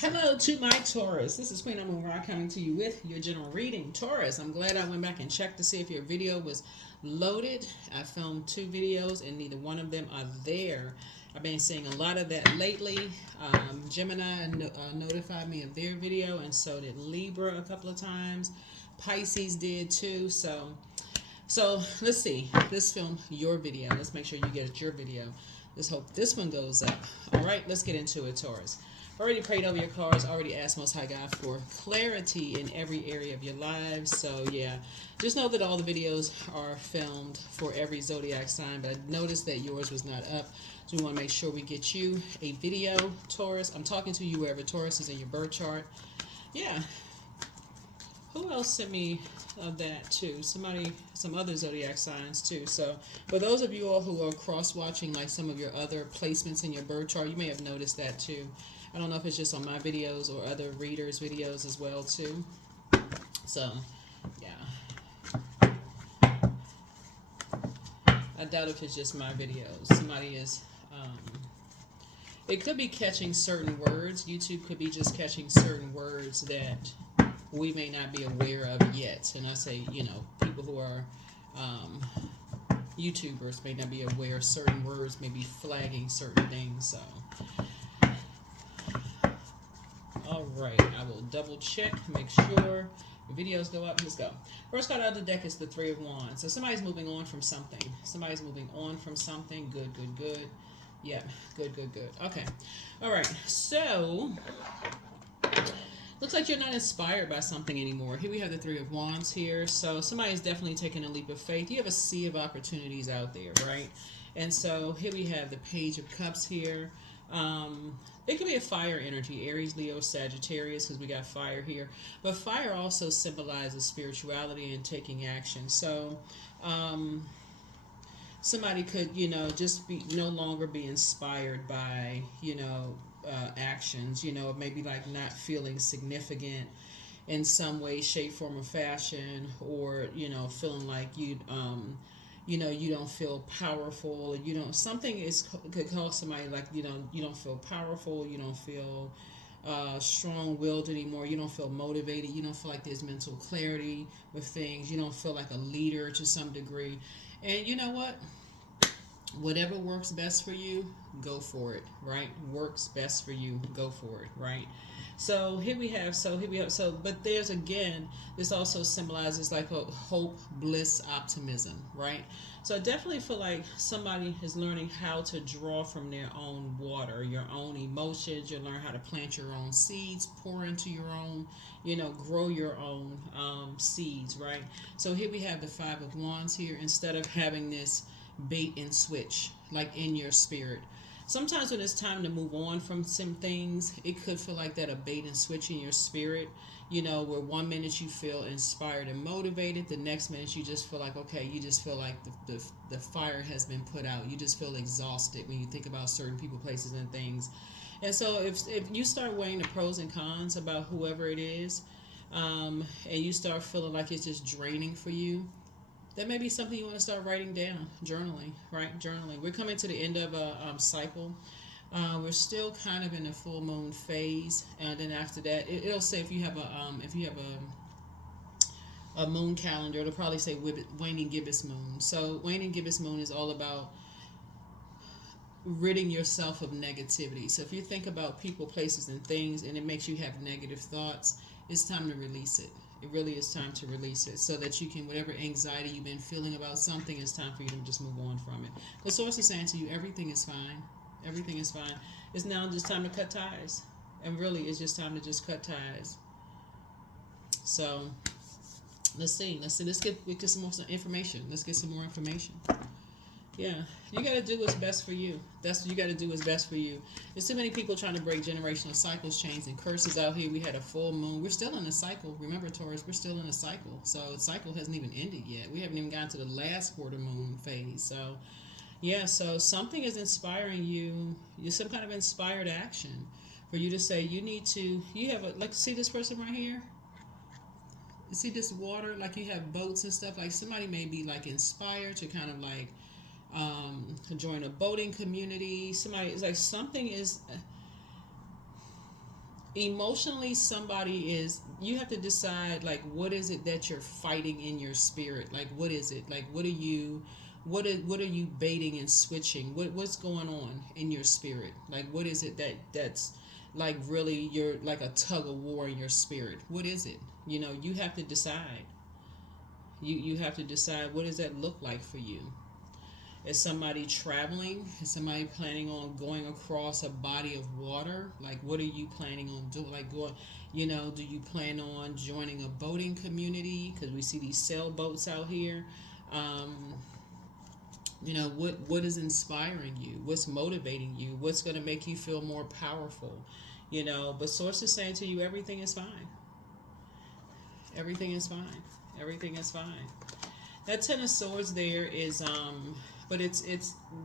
Hello to my Taurus. This is Queen Amun Ra coming to you with your general reading. Taurus, I'm glad I went back and checked to see if your video was loaded. I filmed 2 videos and neither one of them are there. I've been seeing a lot of that lately. Gemini notified me of their video, and so did Libra a couple of times. Pisces did too. So let's see. Let's film your video. Let's make sure you get your video. Let's hope this one goes up. All right, let's get into it, Taurus. Already prayed over your cards, already asked Most High God for clarity in every area of your lives. So yeah, just know that all the videos are filmed for every zodiac sign, but I noticed that yours was not up. So we want to make sure we get you a video, Taurus. I'm talking to you wherever Taurus is in your birth chart. Yeah. Who else sent me of that too? Some other zodiac signs too. So for those of you all who are cross-watching like some of your other placements in your birth chart, you may have noticed that too. I don't know if it's just on my videos or other readers' videos as well too. So, yeah. I doubt if it's just my videos. Somebody is, it could be catching certain words. YouTube could be just catching certain words that we may not be aware of yet. And I say, people who are YouTubers may not be aware of certain words, may be flagging certain things. So, all right, I will double check, make sure the videos go up. Let's go. First card out of the deck is the 3 of Wands. So somebody's moving on from something. Somebody's moving on from something. Good, good, good. Yep, good, good, good. Okay. All right. So looks like you're not inspired by something anymore. Here we have the 3 of Wands here. So somebody's definitely taking a leap of faith. You have a sea of opportunities out there, right? And so here we have the Page of Cups here. It could be a fire energy, Aries, Leo, Sagittarius, because we got fire here. But fire also symbolizes spirituality and taking action. So somebody could, just be no longer be inspired by, actions, maybe like not feeling significant in some way, shape, form, or fashion, or, feeling like you don't feel powerful, something could cause somebody like, you don't feel powerful, you don't feel strong-willed anymore, you don't feel motivated, you don't feel like there's mental clarity with things, you don't feel like a leader to some degree. And you know what? Whatever works best for you, go for it, right? Works best for you, go for it, right? So but there's again, this also symbolizes like a hope, bliss, optimism, right? So I definitely feel like somebody is learning how to draw from their own water, your own emotions. You learn how to plant your own seeds, pour into your own, grow your own seeds, right? So here we have the 5 of Wands here. Instead of having this bait and switch like in your spirit, sometimes when it's time to move on from some things, it could feel like that, a bait and switch in your spirit, where one minute you feel inspired and motivated, the next minute you just feel like, okay, you just feel like the fire has been put out. You just feel exhausted when you think about certain people, places, and things. And so if you start weighing the pros and cons about whoever it is, and you start feeling like it's just draining for you, that may be something you want to start writing down, journaling, right? Journaling. We're coming to the end of a cycle. We're still kind of in the full moon phase, and then after that, it'll say if you have a moon calendar, it'll probably say waning gibbous moon. So waning gibbous moon is all about ridding yourself of negativity. So if you think about people, places, and things, and it makes you have negative thoughts, it's time to release it. It really is time to release it so that you can, whatever anxiety you've been feeling about something, it's time for you to just move on from it. The source is saying to you, everything is fine. Everything is fine. It's now just time to cut ties. And really, it's just time to just cut ties. So, let's see. Let's get some more information. Let's get some more information. Yeah, you got to do what's best for you. That's what you got to do what's best for you. There's too many people trying to break generational cycles, chains, and curses out here. We had a full moon. We're still in a cycle. Remember, Taurus, we're still in a cycle. So the cycle hasn't even ended yet. We haven't even gotten to the last quarter moon phase. So, yeah, so something is inspiring you. You're some kind of inspired action for you to say you have see this person right here? You see this water? Like you have boats and stuff. Like somebody may be like inspired to kind of like join a boating community. Somebody is like, something is Emotionally, somebody is, you have to decide, like, what is it that you're fighting in your spirit? Like, what is it? Like, what are you baiting and switching? What's going on in your spirit? Like, what is it that's like really, you're like a tug of war in your spirit? What is it? You have to decide. You have to decide, what does that look like for you? Is somebody traveling? Is somebody planning on going across a body of water? Like, what are you planning on doing? Like, going, do you plan on joining a boating community? Because we see these sailboats out here. Um, what is inspiring you? What's motivating you? What's going to make you feel more powerful? But Source is saying to you, everything is fine. Everything is fine. Everything is fine. That Ten of Swords there is but it's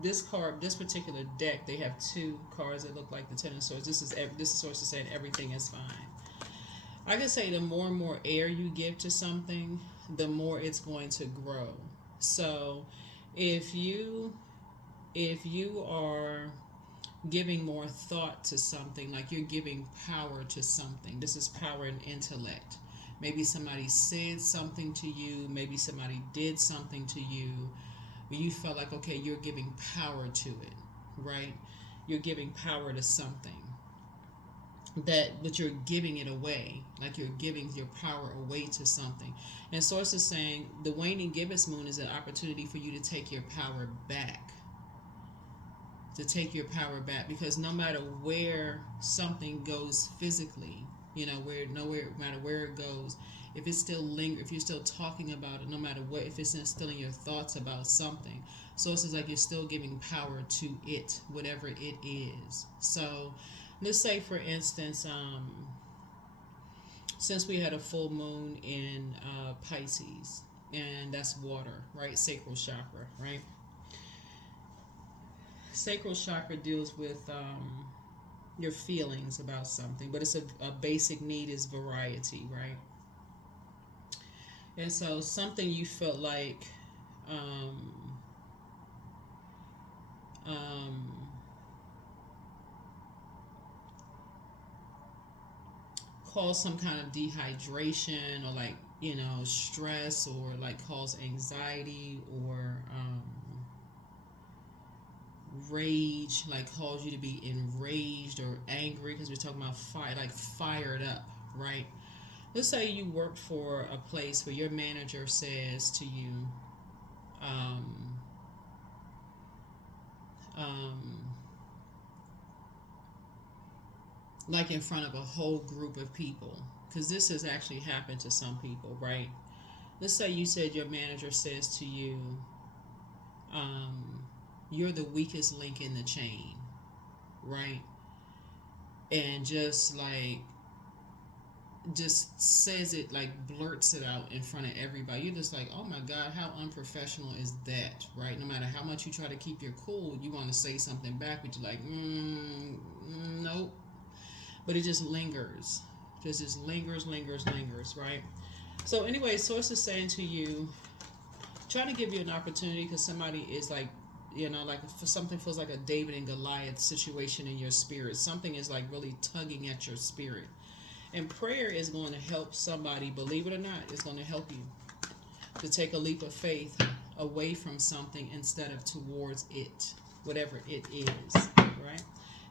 this card, this particular deck, they have two cards that look like the Ten of Swords. This is Source is saying everything is fine. I can say the more and more air you give to something, the more it's going to grow. So if you are giving more thought to something, like you're giving power to something, this is power and intellect. Maybe somebody said something to you, maybe somebody did something to you, you felt like, okay, you're giving power to it, right? You're giving power to something, but you're giving it away, like you're giving your power away to something. And Source is saying the waning gibbous moon is an opportunity for you to take your power back. Because no matter where something goes physically, no matter where it goes, if it's still if you're still talking about it, no matter what, if it's instilling your thoughts about something, so it's like you're still giving power to it, whatever it is. So let's say, for instance, since we had a full moon in Pisces, and that's water, right? Sacral chakra, right? Sacral chakra deals with your feelings about something, but it's a basic need is variety, right? And so something you felt like cause some kind of dehydration, or like, stress, or like cause anxiety, or rage, like cause you to be enraged or angry, because we're talking about fire, like fired up, right? Let's say you work for a place where your manager says to you, like in front of a whole group of people, because this has actually happened to some people, right? Let's say you said your manager says to you, you're the weakest link in the chain, right? And just says it, like blurts it out in front of everybody. You're just like, oh my God, how unprofessional is that, right? No matter how much you try to keep your cool, you want to say something back, but you're like, nope. But it just lingers. Just lingers, right? So anyway, Source is saying to you, trying to give you an opportunity, because somebody is like, like for something feels like a David and Goliath situation in your spirit. Something is like really tugging at your spirit. And prayer is going to help somebody, believe it or not, it's going to help you to take a leap of faith away from something instead of towards it, whatever it is, right?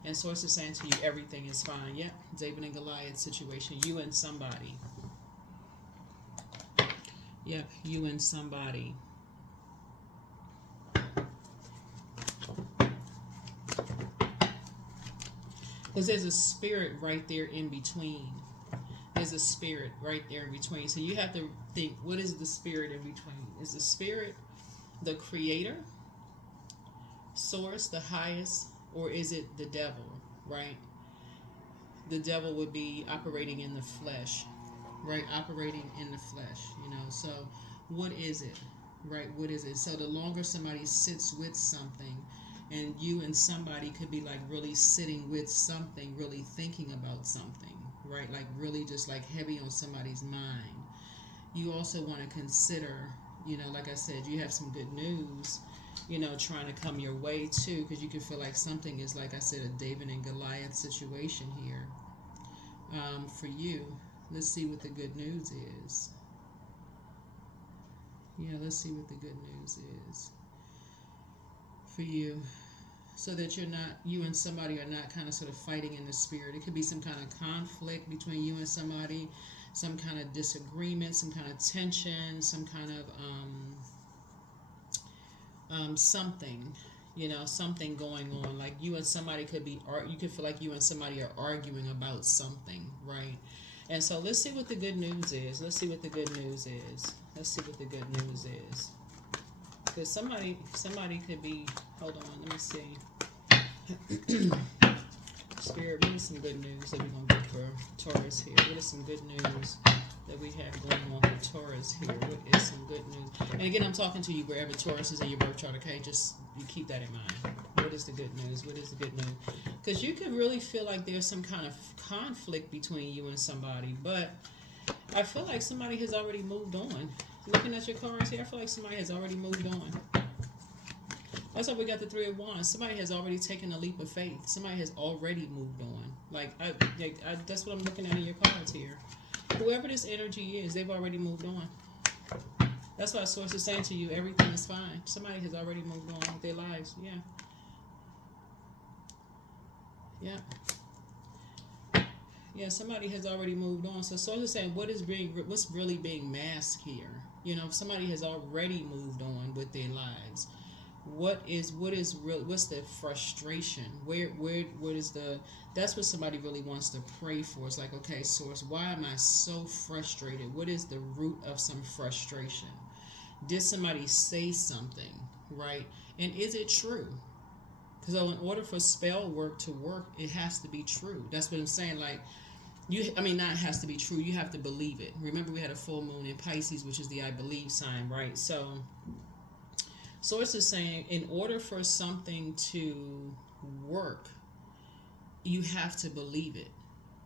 And Source is saying to you, everything is fine. Yep, David and Goliath situation, you and somebody. Yep, you and somebody. Because there's a spirit right there in between. There's a spirit right there in between. So you have to think, what is the spirit in between? Is the spirit the creator, source, the highest, or is it the devil, right? The devil would be operating in the flesh, right? Operating in the flesh, So what is it, right? What is it? So the longer somebody sits with something, and you and somebody could be like really sitting with something, really thinking about something, right? Like really just like heavy on somebody's mind. You also want to consider, like I said, you have some good news, trying to come your way too, because you can feel like something is, like I said, a David and Goliath situation here. For you. Let's see what the good news is. Yeah, let's see what the good news is for you. So that you and somebody are not kind of sort of fighting in the spirit. It could be some kind of conflict between you and somebody, some kind of disagreement, some kind of tension, some kind of something, something going on. Like you and somebody could be, you could feel like you and somebody are arguing about something, right? And so let's see what the good news is. Let's see what the good news is. Let's see what the good news is. Because somebody could be, hold on, let me see. Spirit, what is some good news that we're going to get for Taurus here? What is some good news that we have going on for Taurus here? What is some good news? And again, I'm talking to you wherever Taurus is in your birth chart, okay? Just you keep that in mind. What is the good news? What is the good news? Because you could really feel like there's some kind of conflict between you and somebody, but I feel like somebody has already moved on. Looking at your cards here, I feel like somebody has already moved on. That's why we got the Three of Wands. Somebody has already taken a leap of faith. Somebody has already moved on. That's what I'm looking at in your cards here. Whoever this energy is, they've already moved on. That's why Source is saying to you, everything is fine. Somebody has already moved on with their lives. Yeah. Yeah. Yeah, somebody has already moved on. So Source is saying, what's really being masked here? Somebody has already moved on with their lives. What's the frustration? That's what somebody really wants to pray for. It's like, okay, Source, why am I so frustrated? What is the root of some frustration? Did somebody say something, right? And is it true? Because in order for spell work to work, it has to be true. That's what I'm saying. Like, not it has to be true. You have to believe it. Remember, we had a full moon in Pisces, which is the I believe sign, right? So Source is saying, in order for something to work, you have to believe it,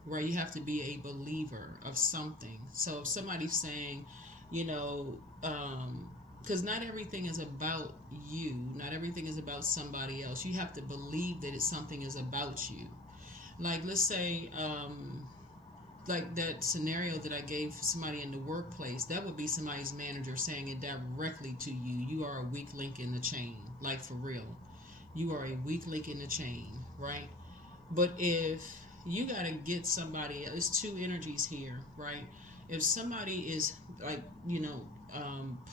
right? You have to be a believer of something. So if somebody's saying, because not everything is about you, not everything is about somebody else. You have to believe that something is about you. Like, let's say, like that scenario that I gave somebody in the workplace, that would be somebody's manager saying it directly to you. You are a weak link in the chain, like for real. You are a weak link in the chain, right? But if you got to get somebody, there's two energies here, right? If somebody is like,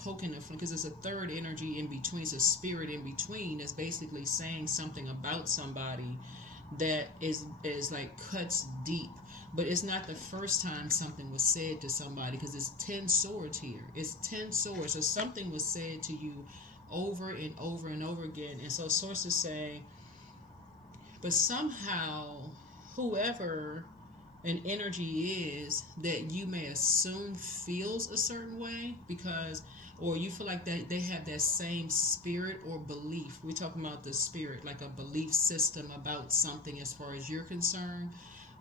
poking the because there's a third energy in between, it's a spirit in between that's basically saying something about somebody that is like cuts deep. But it's not the first time something was said to somebody, because it's 10 swords here. It's 10 swords. So something was said to you over and over and over again. And so Source is saying, but somehow whoever an energy is that you may assume feels a certain way, or you feel like that they have that same spirit or belief. We're talking about the spirit, like a belief system about something as far as you're concerned.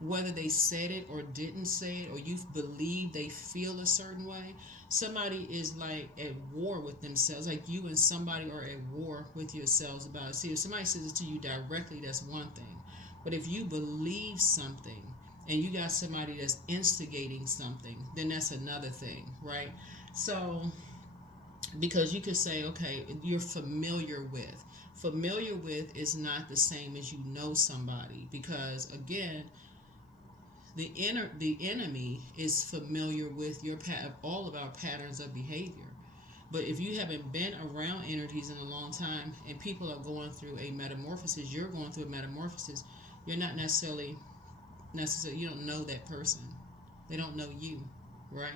Whether they said it or didn't say it, or you believe they feel a certain way, somebody is like at war with themselves. Like you and somebody are at war with yourselves about it. See, if somebody says it to you directly, that's one thing. But if you believe something and you got somebody that's instigating something, then that's another thing, right? So, because you could say, okay, you're familiar with. Familiar with is not the same as you know somebody, because again, the enemy is familiar with all of our patterns of behavior. But if you haven't been around energies in a long time and people are going through a metamorphosis, you're going through a metamorphosis, you're not necessarily, you don't know that person. They don't know you, right?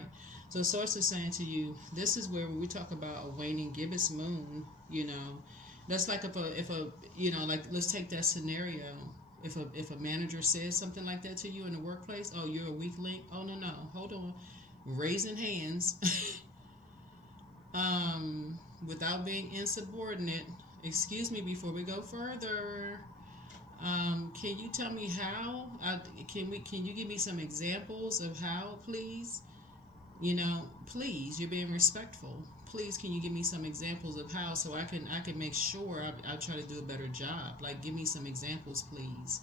So Source is saying to you, this is where we talk about a waning gibbous moon, that's like if a like, let's take that scenario. If a manager says something like that to you in the workplace, oh, you're a weak link. Oh, no, hold on. Raising hands without being insubordinate. Excuse me, before we go further, can you tell me how? Can you give me some examples of how, please? Please, you're being respectful. Please, can you give me some examples of how, so I can make sure I try to do a better job. Like, give me some examples, please.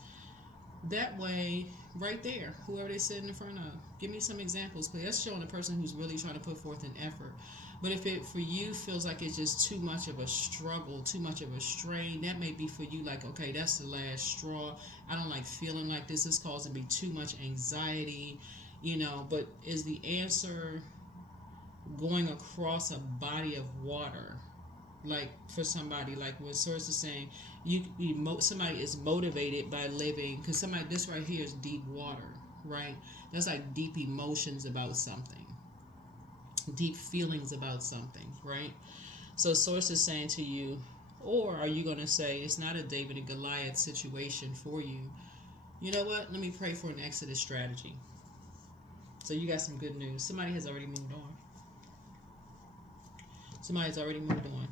That way, right there, whoever they're sitting in front of, give me some examples, please. That's showing a person who's really trying to put forth an effort. But if it for you feels like it's just too much of a struggle, too much of a strain, that may be for you like, okay, that's the last straw. I don't like feeling like this is causing me too much anxiety, but is the answer going across a body of water? Like for somebody, like what Source is saying, somebody is motivated by living, because this right here is deep water, right? That's like deep emotions about something, deep feelings about something, right? So Source is saying to you, or are you going to say it's not a David and Goliath situation for you? You know what? Let me pray for an exodus strategy. So you got some good news. Somebody has already moved on. Somebody's already moved on.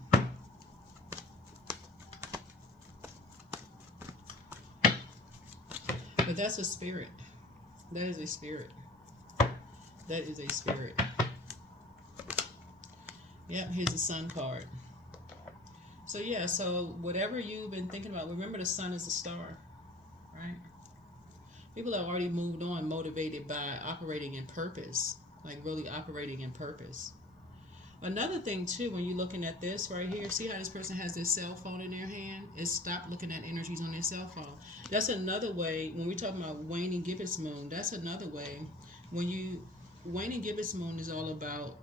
But that's a spirit. That is a spirit. That is a spirit. Yep, here's the sun card. So yeah, so whatever you've been thinking about, remember the sun is a star, right? People have already moved on, motivated by operating in purpose, like really operating in purpose. Another thing too, when you're looking at this right here, see how this person has their cell phone in their hand? Is stop looking at energies on their cell phone. That's another way, when we're talking about waning gibbous moon, that's another way. Waning gibbous moon is all about,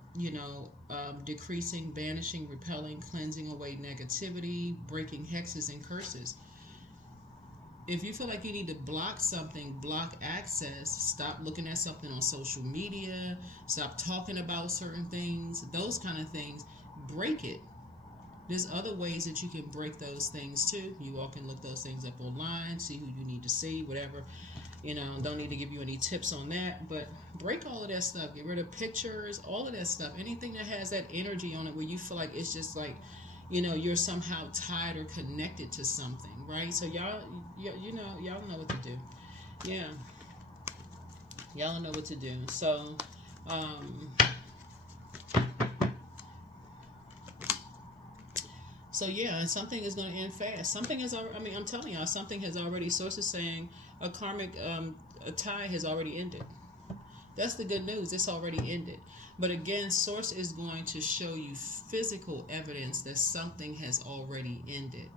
decreasing, banishing, repelling, cleansing away negativity, breaking hexes and curses. If you feel like you need to block something, block access, stop looking at something on social media, stop talking about certain things, those kind of things, break it. There's other ways that you can break those things too. You all can look those things up online, see who you need to see, whatever. Don't need to give you any tips on that, but break all of that stuff. Get rid of pictures, all of that stuff. Anything that has that energy on it where you feel like it's just like, you're somehow tied or connected to something, right? So y'all know what to do. Yeah. Y'all know what to do. So, and something is going to end fast. Something is, I'm telling y'all, something has already, Source is saying a karmic a tie has already ended. That's the good news. It's already ended. But again, Source is going to show you physical evidence that something has already ended.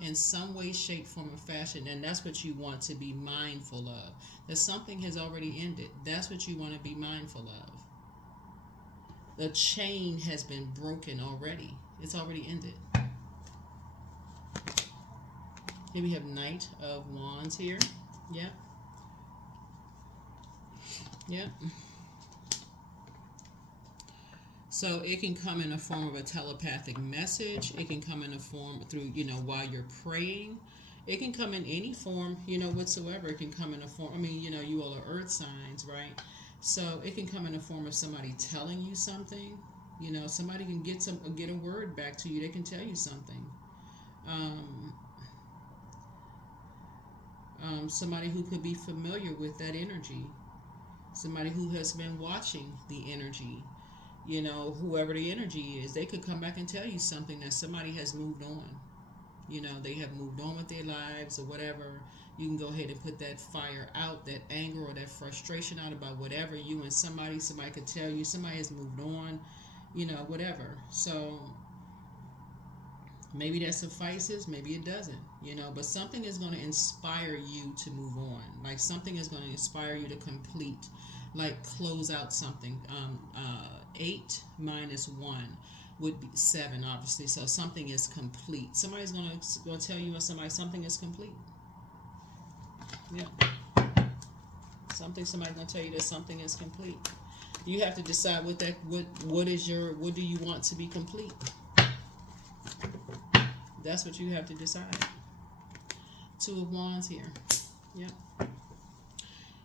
In some way, shape, form, or fashion. And that's what you want to be mindful of. That something has already ended. That's what you want to be mindful of. The chain has been broken already. It's already ended. Here we have Knight of Wands here. Yep. Yep. So it can come in a form of a telepathic message. It can come in a form through, while you're praying. It can come in any form, whatsoever. It can come in a form, you all are earth signs, right? So it can come in a form of somebody telling you something. Somebody can get a word back to you. They can tell you something. Somebody who could be familiar with that energy. Somebody who has been watching the energy. Whoever the energy is, they could come back and tell you something that somebody has moved on. They have moved on with their lives or whatever. You can go ahead and put that fire out, that anger or that frustration out about whatever you and somebody could tell you. Somebody has moved on, whatever. So maybe that suffices, maybe it doesn't, but something is going to inspire you to move on. Like something is going to inspire you to complete, like close out something. 8 minus 1 would be 7, obviously. So something is complete. Somebody's going to tell you something is complete. Yeah. Somebody's going to tell you that something is complete. You have to decide what do you want to be complete? That's what you have to decide. 2 of Wands here. Yep.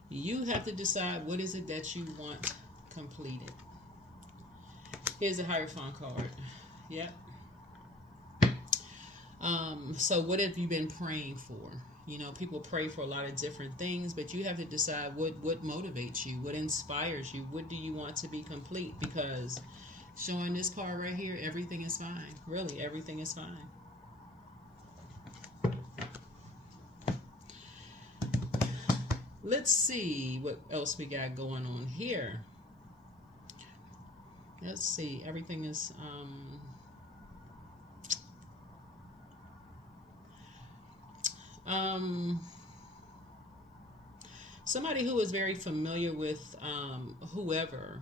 You have to decide what is it that you want completed. Here's a Hierophant card. Yep. So what have you been praying for? People pray for a lot of different things, but you have to decide what motivates you, what inspires you, what do you want to be complete? Because showing this card right here, everything is fine. Really, everything is fine. Let's see what else we got going on here. Let's see. Everything is somebody who is very familiar with whoever.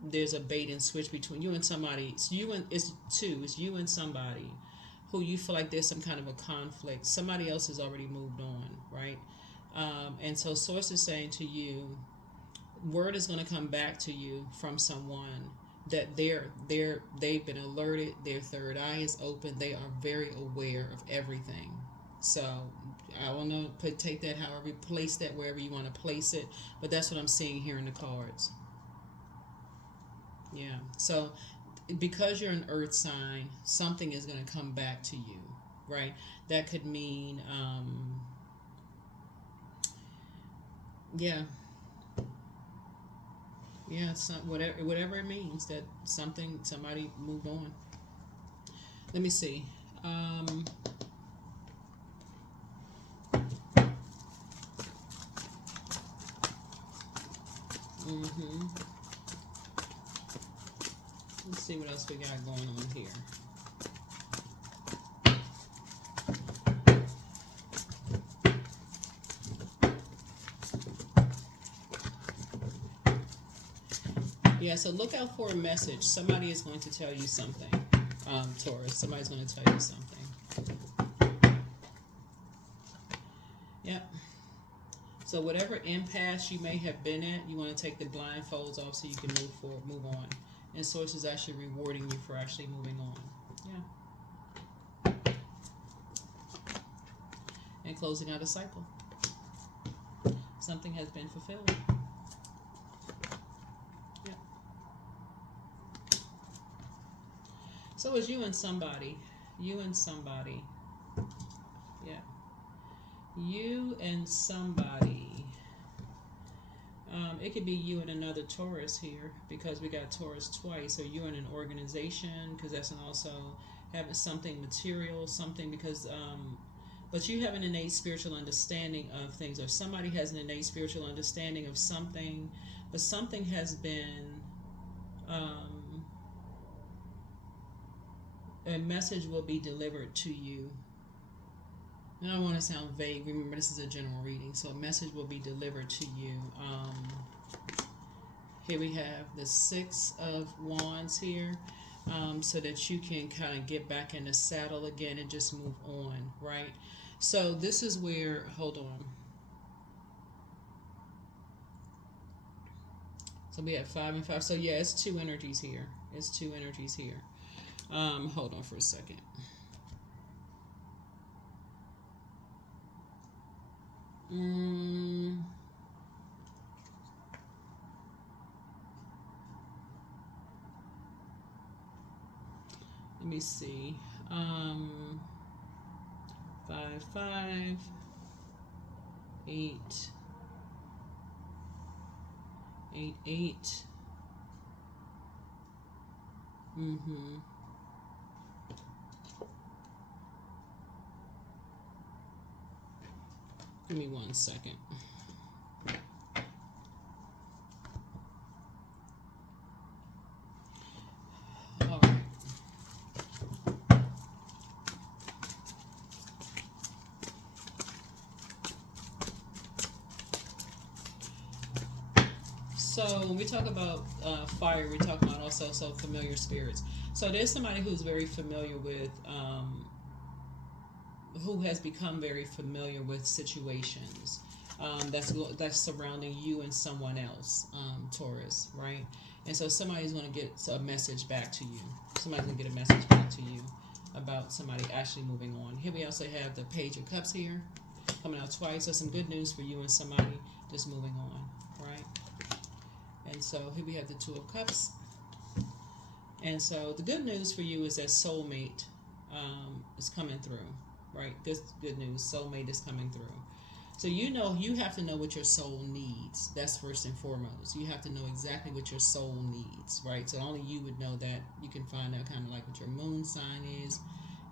There's a bait and switch between you and somebody. It's you and somebody who you feel like there's some kind of a conflict. Somebody else has already moved on, right? And so source is saying to you, word is going to come back to you from someone that they've been alerted, their third eye is open, they are very aware of everything. So I will know, take that however you place that, wherever you want to place it, but that's what I'm seeing here in the cards. Yeah. So because you're an earth sign, something is going to come back to you, right? That could mean yeah, yeah, whatever it means, that somebody moved on. Let me see. Let's see what else we got going on here. Yeah, so look out for a message. Somebody is going to tell you something, Taurus. Somebody's going to tell you something. Yep. So whatever impasse you may have been at, you want to take the blindfolds off so you can move forward, move on. And source is actually rewarding you for actually moving on. Yeah. And closing out a cycle. Something has been fulfilled. Yeah. So it's you and somebody. You and somebody. Yeah. You and somebody. It could be you and another Taurus here, because we got Taurus twice. Or you in an organization, because that's also having something material, something because but you have an innate spiritual understanding of things, or somebody has an innate spiritual understanding of something, but something has been a message will be delivered to you. I don't want to sound vague. Remember, this is a general reading, so a message will be delivered to you. Here we have the Six of Wands here, so that you can kind of get back in the saddle again and just move on, right? So this is where, hold on. So we have 5 and 5. So yeah, it's two energies here. It's two energies here. Hold on for a second. Let me see. 5, 5, 8, 8, 8. Give me 1 second. All right. So when we talk about fire, we talk about also familiar spirits. So there's somebody who's very familiar with, who has become very familiar with situations that's surrounding you and someone else, Taurus, right? And so somebody's going to get a message back to you. Somebody's going to get a message back to you about somebody actually moving on. Here we also have the Page of Cups here, coming out twice. So some good news for you and somebody just moving on, right? And so here we have the Two of Cups. And so the good news for you is that Soulmate is coming through, right? Good news. Soulmate is coming through. So you have to know what your soul needs. That's first and foremost. You have to know exactly what your soul needs, right? So only you would know that. You can find out kind of like what your moon sign is,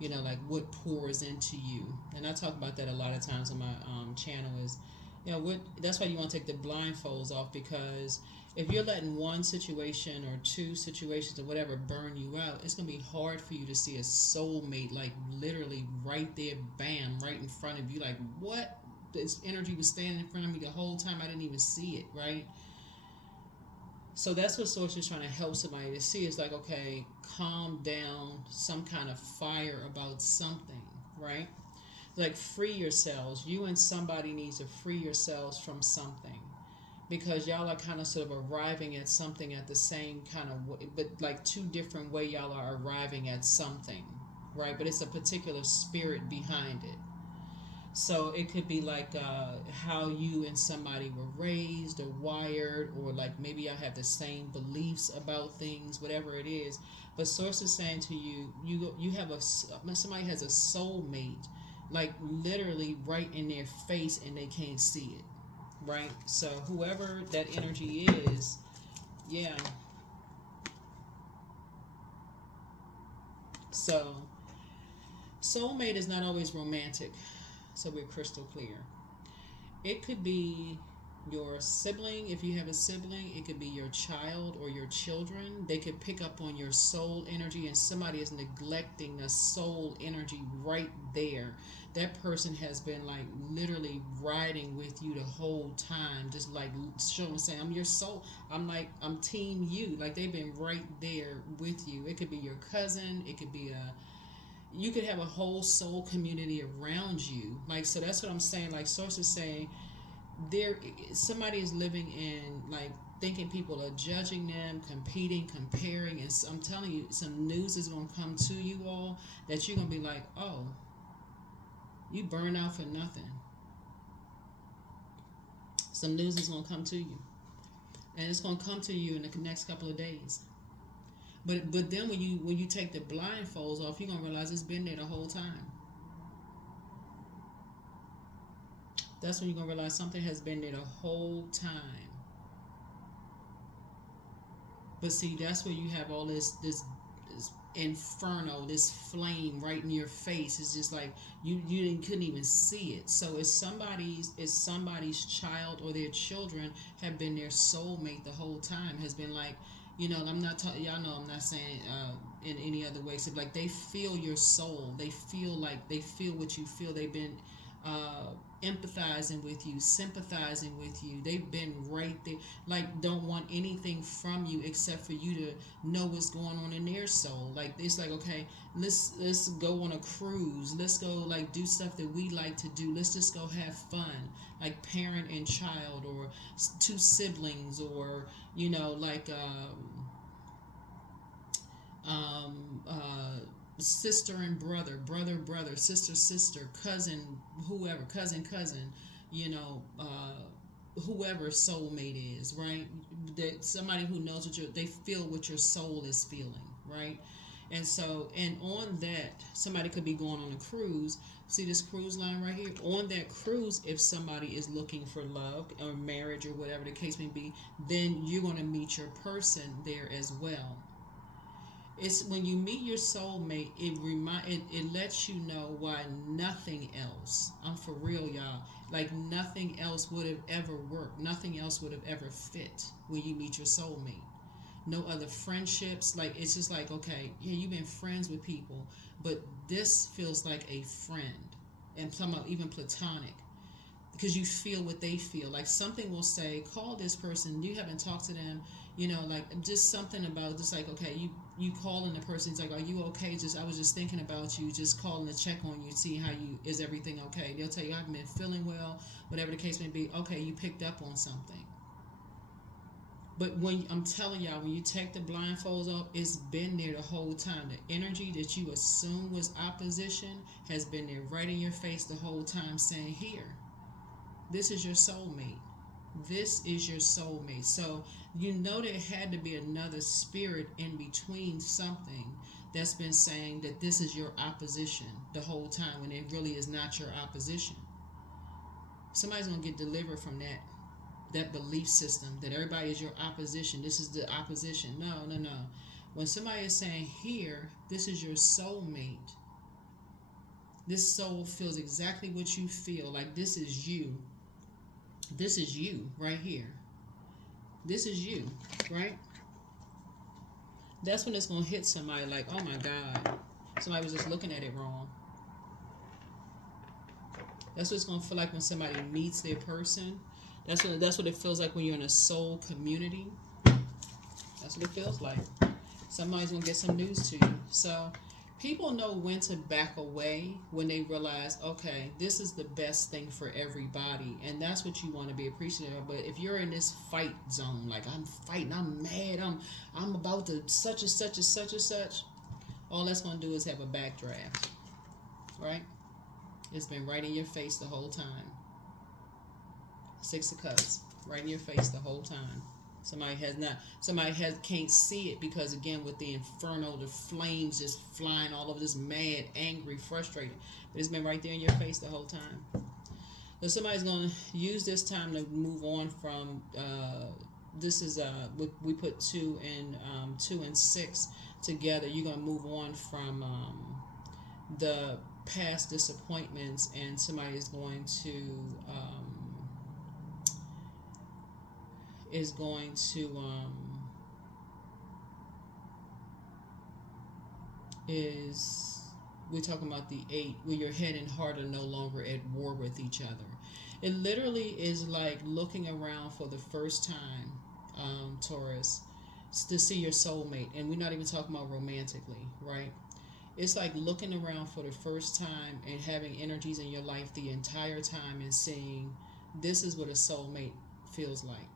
like what pours into you. And I talk about that a lot of times on my channel is, Yeah, that's why you want to take the blindfolds off, because if you're letting one situation or two situations or whatever burn you out, it's gonna be hard for you to see a soulmate, like literally right there, bam, right in front of you. Like, what? This energy was standing in front of me the whole time. I didn't even see it, right? So that's what Source is trying to help somebody to see. It's like, okay, calm down, some kind of fire about something, right? Like, free yourselves. You and somebody needs to free yourselves from something, because y'all are kind of sort of arriving at something at the same kind of way, but like two different way y'all are arriving at something, right? But it's a particular spirit behind it. So it could be like how you and somebody were raised or wired, or like maybe y'all have the same beliefs about things, whatever it is. But Source is saying to you, you have somebody has a soulmate, like literally right in their face, and they can't see it, right? So whoever that energy is, yeah. So soulmate is not always romantic. So we're crystal clear. It could be your sibling, if you have a sibling. It could be your child or your children. They could pick up on your soul energy, and somebody is neglecting the soul energy right there. That person has been like literally riding with you the whole time, just like showing, saying, I'm your soul. I'm team you. Like, they've been right there with you. It could be your cousin. It could be you could have a whole soul community around you. Like, so that's what I'm saying. Like, Source is saying, there somebody is living in, like, thinking people are judging them, competing, comparing, and I'm telling you, some news is going to come to you all that you're going to be like, oh, you burn out for nothing. Some news is going to come to you, and it's going to come to you in the next couple of days. But then when you take the blindfolds off, you're going to realize it's been there the whole time. That's when you're going to realize something has been there the whole time. But see, that's where you have all this inferno, this flame right in your face. It's just like you couldn't even see it. So it's somebody's child or their children have been their soulmate the whole time. Has been like, I'm not talking. Y'all know I'm not saying in any other way. So like, they feel your soul. They feel what you feel. They've been empathizing with you, sympathizing with you. They've been right there, like, don't want anything from you except for you to know what's going on in their soul. Like, it's like, okay, let's go on a cruise, let's go, like, do stuff that we like to do, let's just go have fun, like parent and child, or two siblings, or like sister and brother, brother, sister, cousin, whoever, cousin, whoever soulmate is, right? That somebody who knows they feel what your soul is feeling, right? And so, and on that, somebody could be going on a cruise. See this cruise line right here? On that cruise, if somebody is looking for love or marriage or whatever the case may be, then you're going to meet your person there as well. It's when you meet your soulmate, it lets you know why nothing else, I'm for real, y'all, like nothing else would have ever worked, nothing else would have ever fit when you meet your soulmate. No other friendships, like, it's just like, okay, yeah, you've been friends with people, but this feels like a friend, and talking about even platonic, because you feel what they feel. Like, something will say, call this person, you haven't talked to them, like, just something about, just like, okay, you calling the person, it's like, are you okay? I was just thinking about you, just calling to check on you, see how is everything okay? They'll tell you, I haven't been feeling well, whatever the case may be. Okay, you picked up on something. But I'm telling y'all, when you take the blindfolds off, it's been there the whole time. The energy that you assume was opposition has been there right in your face the whole time, saying, here, this is your soulmate. This is your soulmate. So there had to be another spirit in between, something that's been saying that this is your opposition the whole time, when it really is not your opposition. Somebody's going to get delivered from that belief system that everybody is your opposition. This is the opposition. No. When somebody is saying, here, this is your soulmate, this soul feels exactly what you feel. Like, this is you. This is you right here. This is you, right? That's when it's going to hit somebody like, oh my God, somebody was just looking at it wrong. That's what it's going to feel like when somebody meets their person. That's what it feels like when you're in a soul community. That's what it feels like. Somebody's going to get some news to you. So people know when to back away when they realize, okay, this is the best thing for everybody. And that's what you want to be appreciative of. But if you're in this fight zone, like I'm fighting, I'm mad, I'm about to such and such and such and such, all that's going to do is have a backdraft. Right? It's been right in your face the whole time. 6 of Cups, right in your face the whole time. Somebody can't see it because, again, with the inferno, the flames just flying all over, this mad, angry, frustrated. But it's been right there in your face the whole time. So somebody's going to use this time to move on from, this is, we put 2 and 6 together. You're going to move on from the past disappointments, and somebody is going to, we're talking about the 8, where your head and heart are no longer at war with each other. It literally is like looking around for the first time, Taurus, to see your soulmate. And we're not even talking about romantically, right? It's like looking around for the first time and having energies in your life the entire time and seeing this is what a soulmate feels like.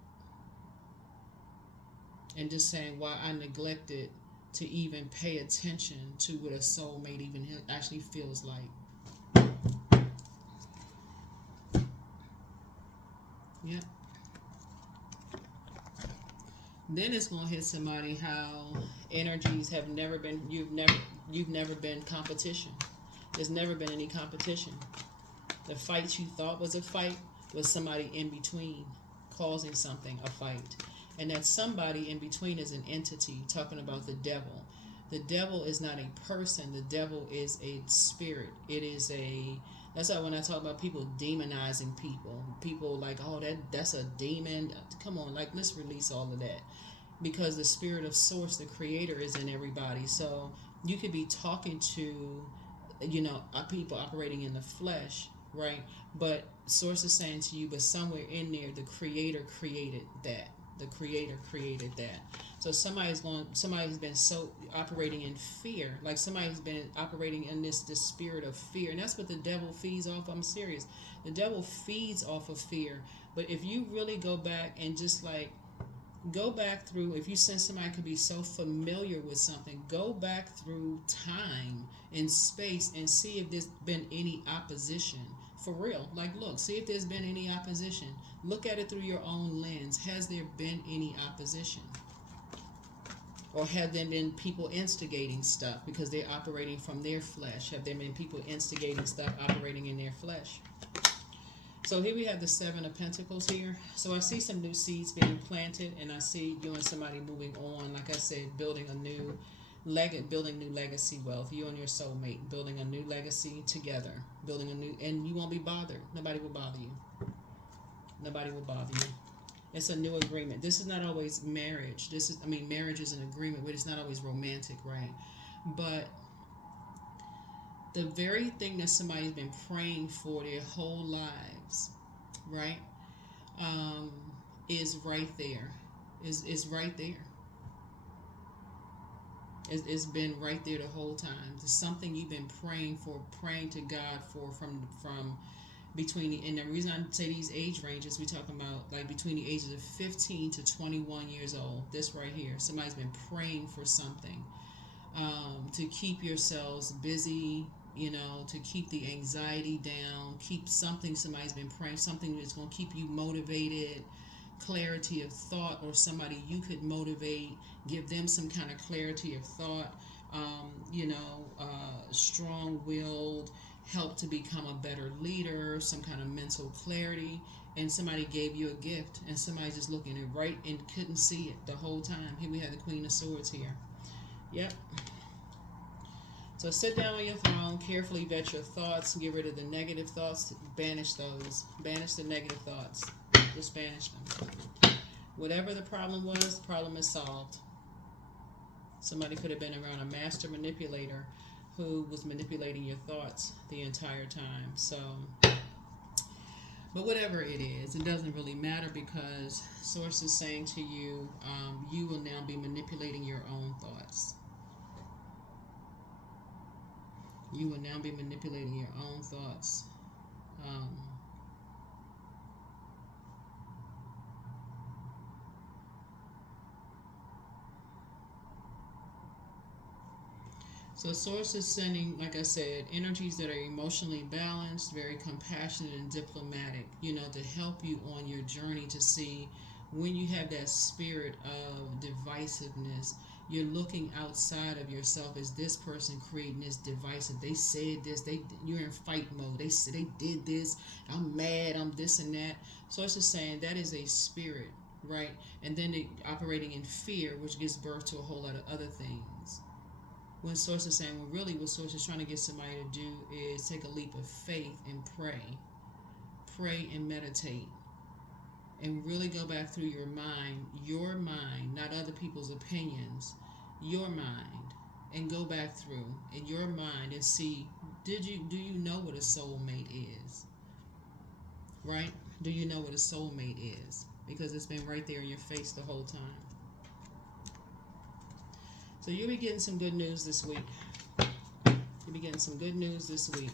And just saying, why I neglected to even pay attention to what a soulmate even actually feels like. Yep. Then it's going to hit somebody how energies have never been, you've never been competition. There's never been any competition. The fight you thought was a fight was somebody in between causing something a fight. And that somebody in between is an entity, talking about the devil. The devil is not a person. The devil is a spirit. It is that's why when I talk about people demonizing people like, oh, that's a demon. Come on, like, let's release all of that. Because the spirit of source, the creator, is in everybody. So you could be talking to, people operating in the flesh, right? But source is saying to you, but somewhere in there, the creator created that. The creator created that. So somebody's been so operating in fear, like somebody's been operating in this spirit of fear, and that's what the devil feeds off. I'm serious. The devil feeds off of fear. But if you really go back and just like go back through, if you sense somebody could be so familiar with something, go back through time and space and see if there's been any opposition. For real. Like, look, see if there's been any opposition. Look at it through your own lens. Has there been any opposition? Or have there been people instigating stuff because they're operating from their flesh? Have there been people instigating stuff operating in their flesh? So here we have the 7 of Pentacles here. So I see some new seeds being planted, and I see you and somebody moving on. Like I said, building new legacy wealth. You and your soulmate building a new legacy together. And you won't be bothered. Nobody will bother you. Nobody will bother you. It's a new agreement. This is not always marriage. Marriage is an agreement, but it's not always romantic, right? But the very thing that somebody's been praying for their whole lives, right, is right there. Is right there. It's been right there the whole time. It's something you've been praying to God for from between and the reason I say these age ranges, we're talking about like between the ages of 15 to 21 years old. This right here, somebody's been praying for something to keep yourselves busy, to keep the anxiety down, keep something. Somebody's been praying something that's going to keep you motivated, clarity of thought, or somebody you could motivate, give them some kind of clarity of thought, strong-willed, help to become a better leader, some kind of mental clarity. And somebody gave you a gift, and somebody's just looking at it right and couldn't see it the whole time. Here we have the Queen of Swords here. Yep. So sit down on your throne, carefully vet your thoughts, get rid of the negative thoughts, banish those. Banish the negative thoughts. just banish them. Whatever the problem was, the problem is solved. Somebody could have been around a master manipulator who was manipulating your thoughts the entire time. So, but whatever it is, it doesn't really matter, because Source is saying to you, you will now be manipulating your own thoughts. You will now be manipulating your own thoughts. So Source is sending, like I said, energies that are emotionally balanced, very compassionate and diplomatic, to help you on your journey to see when you have that spirit of divisiveness, you're looking outside of yourself. Is this person creating this divisive? They said this, you're in fight mode. They said they did this, I'm mad, I'm this and that. Source is saying that is a spirit, right? And then they operating in fear, which gives birth to a whole lot of other things. When Source is saying, well, really what Source is trying to get somebody to do is take a leap of faith and pray and meditate, and really go back through your mind, not other people's opinions, your mind, and go back through in your mind and see, do you know what a soulmate is? Right? Do you know what a soulmate is? Because it's been right there in your face the whole time. So you'll be getting some good news this week. You'll be getting some good news this week.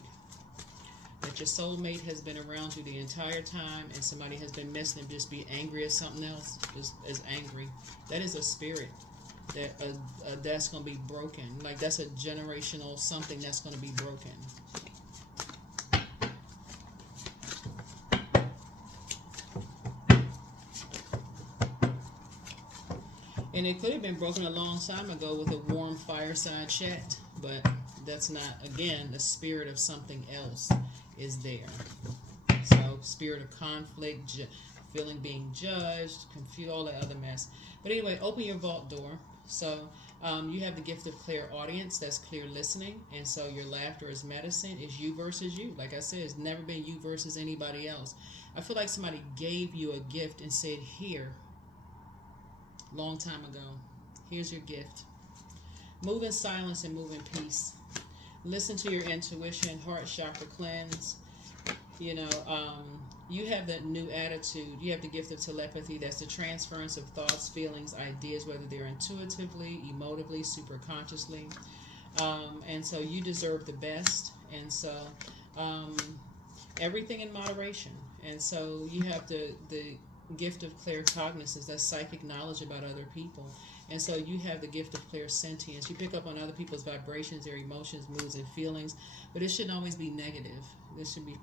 That your soulmate has been around you the entire time, and somebody has been missing them, just be angry at something else, just as angry. That is a spirit that's going to be broken. Like, that's a generational something that's going to be broken. And it could have been broken a long time ago with a warm fireside chat, but that's not, again, the spirit of something else is there. So, spirit of conflict, feeling being judged, confused, all that other mess. But anyway, open your vault door. So, you have the gift of clear audience, that's clear listening, and so your laughter is medicine. It's you versus you. Like I said, it's never been you versus anybody else. I feel like somebody gave you a gift and said, here, long time ago, here's your gift. Move in silence and move in peace. Listen to your intuition, heart chakra cleanse. You have that new attitude. You have the gift of telepathy. That's the transference of thoughts, feelings, ideas, whether they're intuitively, emotively, superconsciously. And so you deserve the best. And so everything in moderation. And so you have the gift of claircognizance. That's psychic knowledge about other people. And so you have the gift of clairsentience. You pick up on other people's vibrations, their emotions, moods, and feelings. But it shouldn't always be negative. This should be,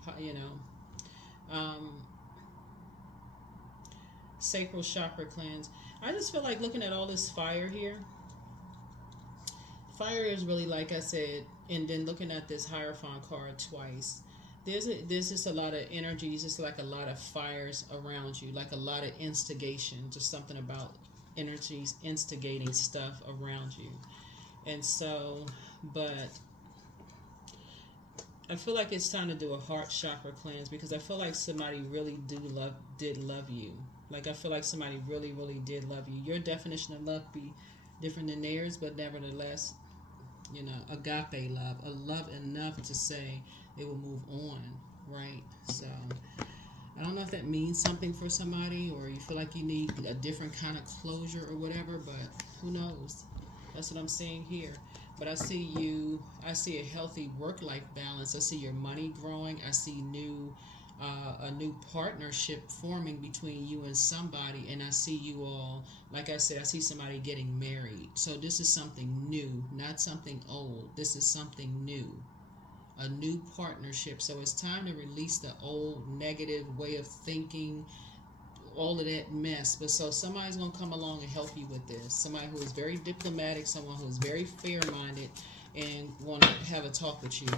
sacral chakra cleanse. I just feel like looking at all this fire here. Fire is really, like I said, and then looking at this Hierophant card twice. There's just a lot of energies, just like a lot of fires around you, like a lot of instigation, just something about energies instigating stuff around you. And so, but I feel like it's time to do a heart chakra cleanse, because I feel like somebody really did love you. Like, I feel like somebody really, really did love you. Your definition of love be different than theirs, but nevertheless, agape love, a love enough to say they will move on, right? So I don't know if that means something for somebody, or you feel like you need a different kind of closure or whatever, but who knows? That's what I'm seeing here. But I see a healthy work-life balance. I see your money growing. I see a new partnership forming between you and somebody, and I see you all, like I said, I see somebody getting married. So this is something new, not something old. This is something new. A new partnership. So it's time to release the old negative way of thinking, all of that mess. But so somebody's going to come along and help you with this. Somebody who is very diplomatic, someone who is very fair-minded and want to have a talk with you.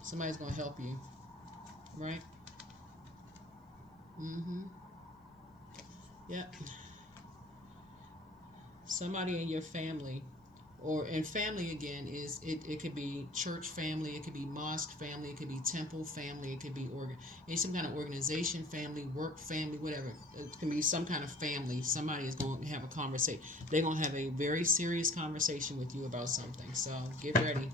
Somebody's going to help you. Right? Yep. Somebody in your family or and family again is it could be church family, it could be mosque family, it could be temple family, it could be some kind of organization family, work family, whatever. It can be some kind of family. Somebody is going to have a conversation. They're going to have a very serious conversation with you about something. So get ready.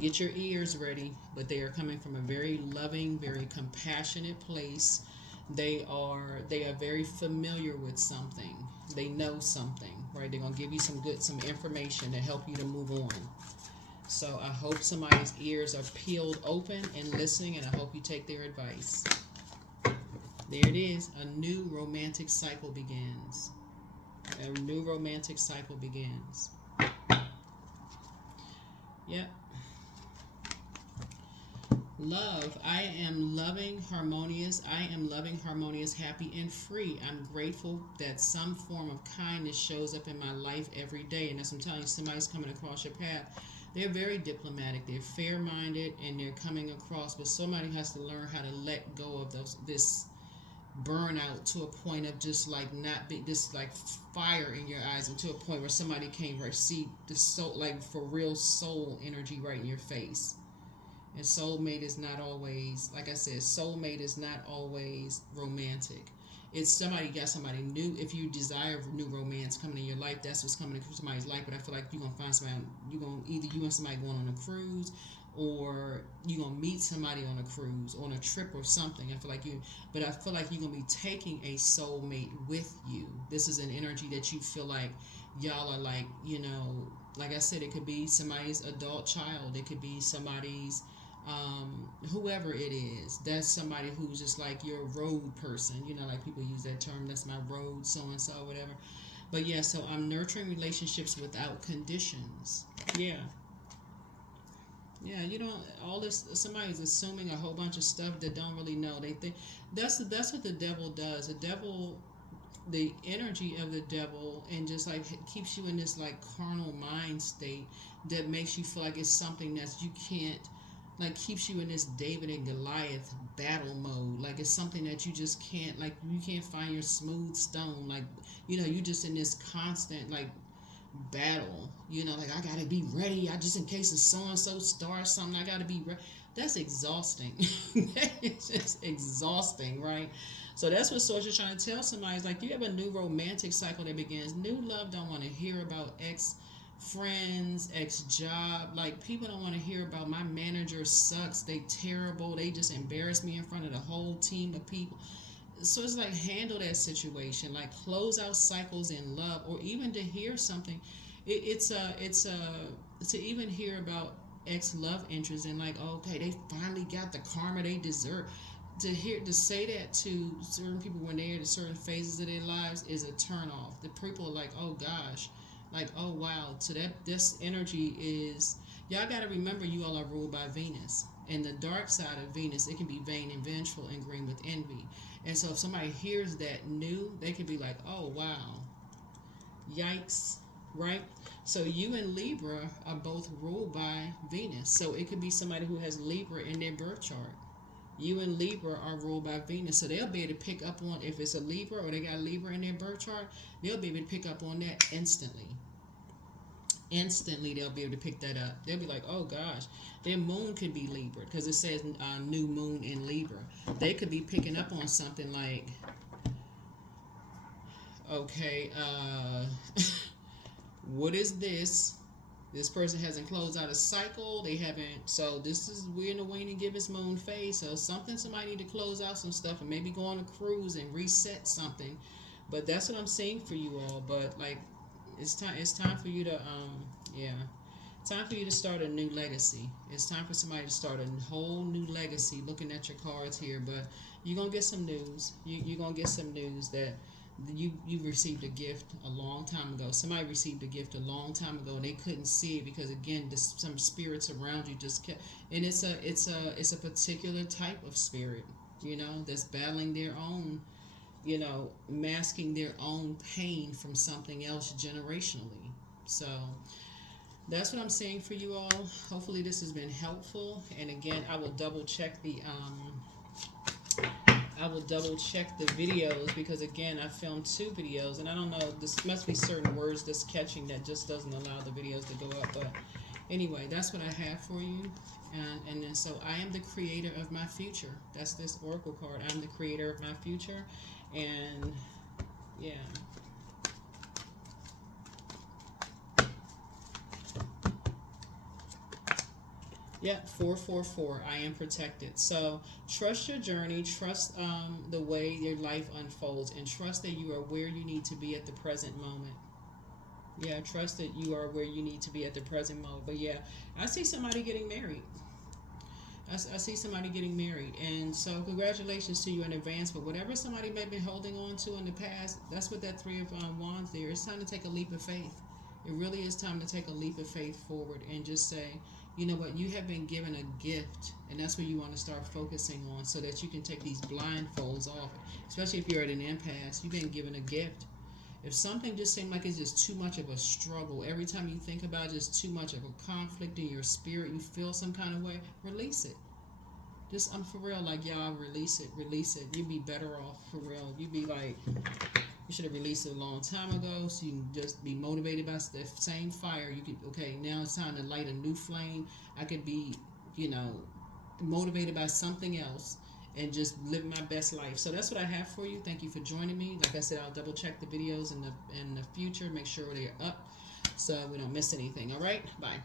Get your ears ready. But they are coming from a very loving, very compassionate place. They are very familiar with something. They know something, right? They're gonna give you some information to help you to move on. So I hope somebody's ears are peeled open and listening, and I hope you take their advice. There it is. A new romantic cycle begins. A new romantic cycle begins. Yep. Love. I am loving, harmonious. I am loving, harmonious, happy, and free. I'm grateful that some form of kindness shows up in my life every day. And as I'm telling you, somebody's coming across your path. They're very diplomatic. They're fair-minded, and they're coming across. But somebody has to learn how to let go of this burnout to a point of just like not be this like fire in your eyes, and to a point where somebody can't see the soul, like for real soul energy right in your face. And soulmate is not always, like I said, soulmate is not always romantic. It's somebody got somebody new. If you desire new romance coming in your life, that's what's coming into somebody's life. But I feel like you're gonna find somebody. Either you and somebody going on a cruise, or you're gonna meet somebody on a cruise, on a trip or something. I feel like you're gonna be taking a soulmate with you. This is an energy that you feel like y'all are like, like I said, it could be somebody's adult child. It could be somebody's whoever it is. That's somebody who's just like your road person, like people use that term, that's my road so and so, whatever. But yeah, so I'm nurturing relationships without conditions. Yeah, all this, somebody's assuming a whole bunch of stuff that don't really know. They think that's what the devil does. The energy of the devil, and just like keeps you in this like carnal mind state that makes you feel like it's something that you can't, like keeps you in this David and Goliath battle mode. Like it's something that you just can't, like you can't find your smooth stone. Like, you just in this constant like battle, like I gotta be ready. I just, in case of so-and-so starts something, I gotta be ready. That's exhausting. It's just exhausting, right? So that's what Source is trying to tell somebody. It's like you have a new romantic cycle that begins. New love don't want to hear about ex-friends, ex-job. Like people don't want to hear about my manager sucks. They terrible. They just embarrass me in front of the whole team of people. So it's like handle that situation. Like close out cycles in love, or even to hear something. It's to even hear about ex-love interest and like, okay, they finally got the karma they deserve. To say that to certain people when they're in certain phases of their lives is a turn off. The people are like, oh gosh, like, oh wow. So this energy is, y'all got to remember, you all are ruled by Venus, and the dark side of Venus, it can be vain and vengeful and green with envy. And so if somebody hears that new, they could be like, oh wow, yikes, right? So you and Libra are both ruled by Venus, so it could be somebody who has Libra in their birth chart. You and Libra are ruled by Venus, so they'll be able to pick up on, if it's a Libra or they got Libra in their birth chart, they'll be able to pick up on that instantly. Instantly, they'll be able to pick that up. They'll be like, oh gosh, their moon could be Libra, because it says new moon in Libra. They could be picking up on something like, okay, what is this? This person hasn't closed out a cycle. They haven't. So we're in the wane and give its moon phase. So somebody need to close out some stuff and maybe go on a cruise and reset something. But that's what I'm saying for you all. But like, it's time for you to, time for you to start a new legacy. It's time for somebody to start a whole new legacy. Looking at your cards here, but you're going to get some news. You're going to get some news that you received a gift a long time ago. Somebody received a gift a long time ago, and they couldn't see it because again, some spirits around you just kept. And it's a particular type of spirit, that's battling their own, masking their own pain from something else generationally. So that's what I'm saying for you all. Hopefully this has been helpful. And again, I will double check the I will double check the videos because again, I filmed 2 videos and I don't know, this must be certain words that's catching that just doesn't allow the videos to go up. But anyway, that's what I have for you. And then so I am the creator of my future. That's this oracle card. I'm the creator of my future. And yeah. Yep, 444. I am protected. So trust your journey. Trust the way your life unfolds, and trust that you are where you need to be at the present moment. Yeah, trust that you are where you need to be at the present moment. But yeah, I see somebody getting married. I see somebody getting married, and so congratulations to you in advance. But whatever somebody may be holding on to in the past, that's what that 3 of Wands there. It's time to take a leap of faith. It really is time to take a leap of faith forward and just say, you know what, you have been given a gift, and that's what you want to start focusing on so that you can take these blindfolds off. Especially if you're at an impasse, you've been given a gift. If something just seems like it's just too much of a struggle, every time you think about it, it's too much of a conflict in your spirit, you feel some kind of way, release it. Just, I'm for real, like, y'all, release it. You'd be better off, for real. You'd be like, you should have released it a long time ago so you can just be motivated by the same fire. You could, okay, now it's time to light a new flame. I could be, motivated by something else and just live my best life. So that's what I have for you. Thank you for joining me. Like I said, I'll double check the videos in the future, make sure they're up so we don't miss anything. All right, bye.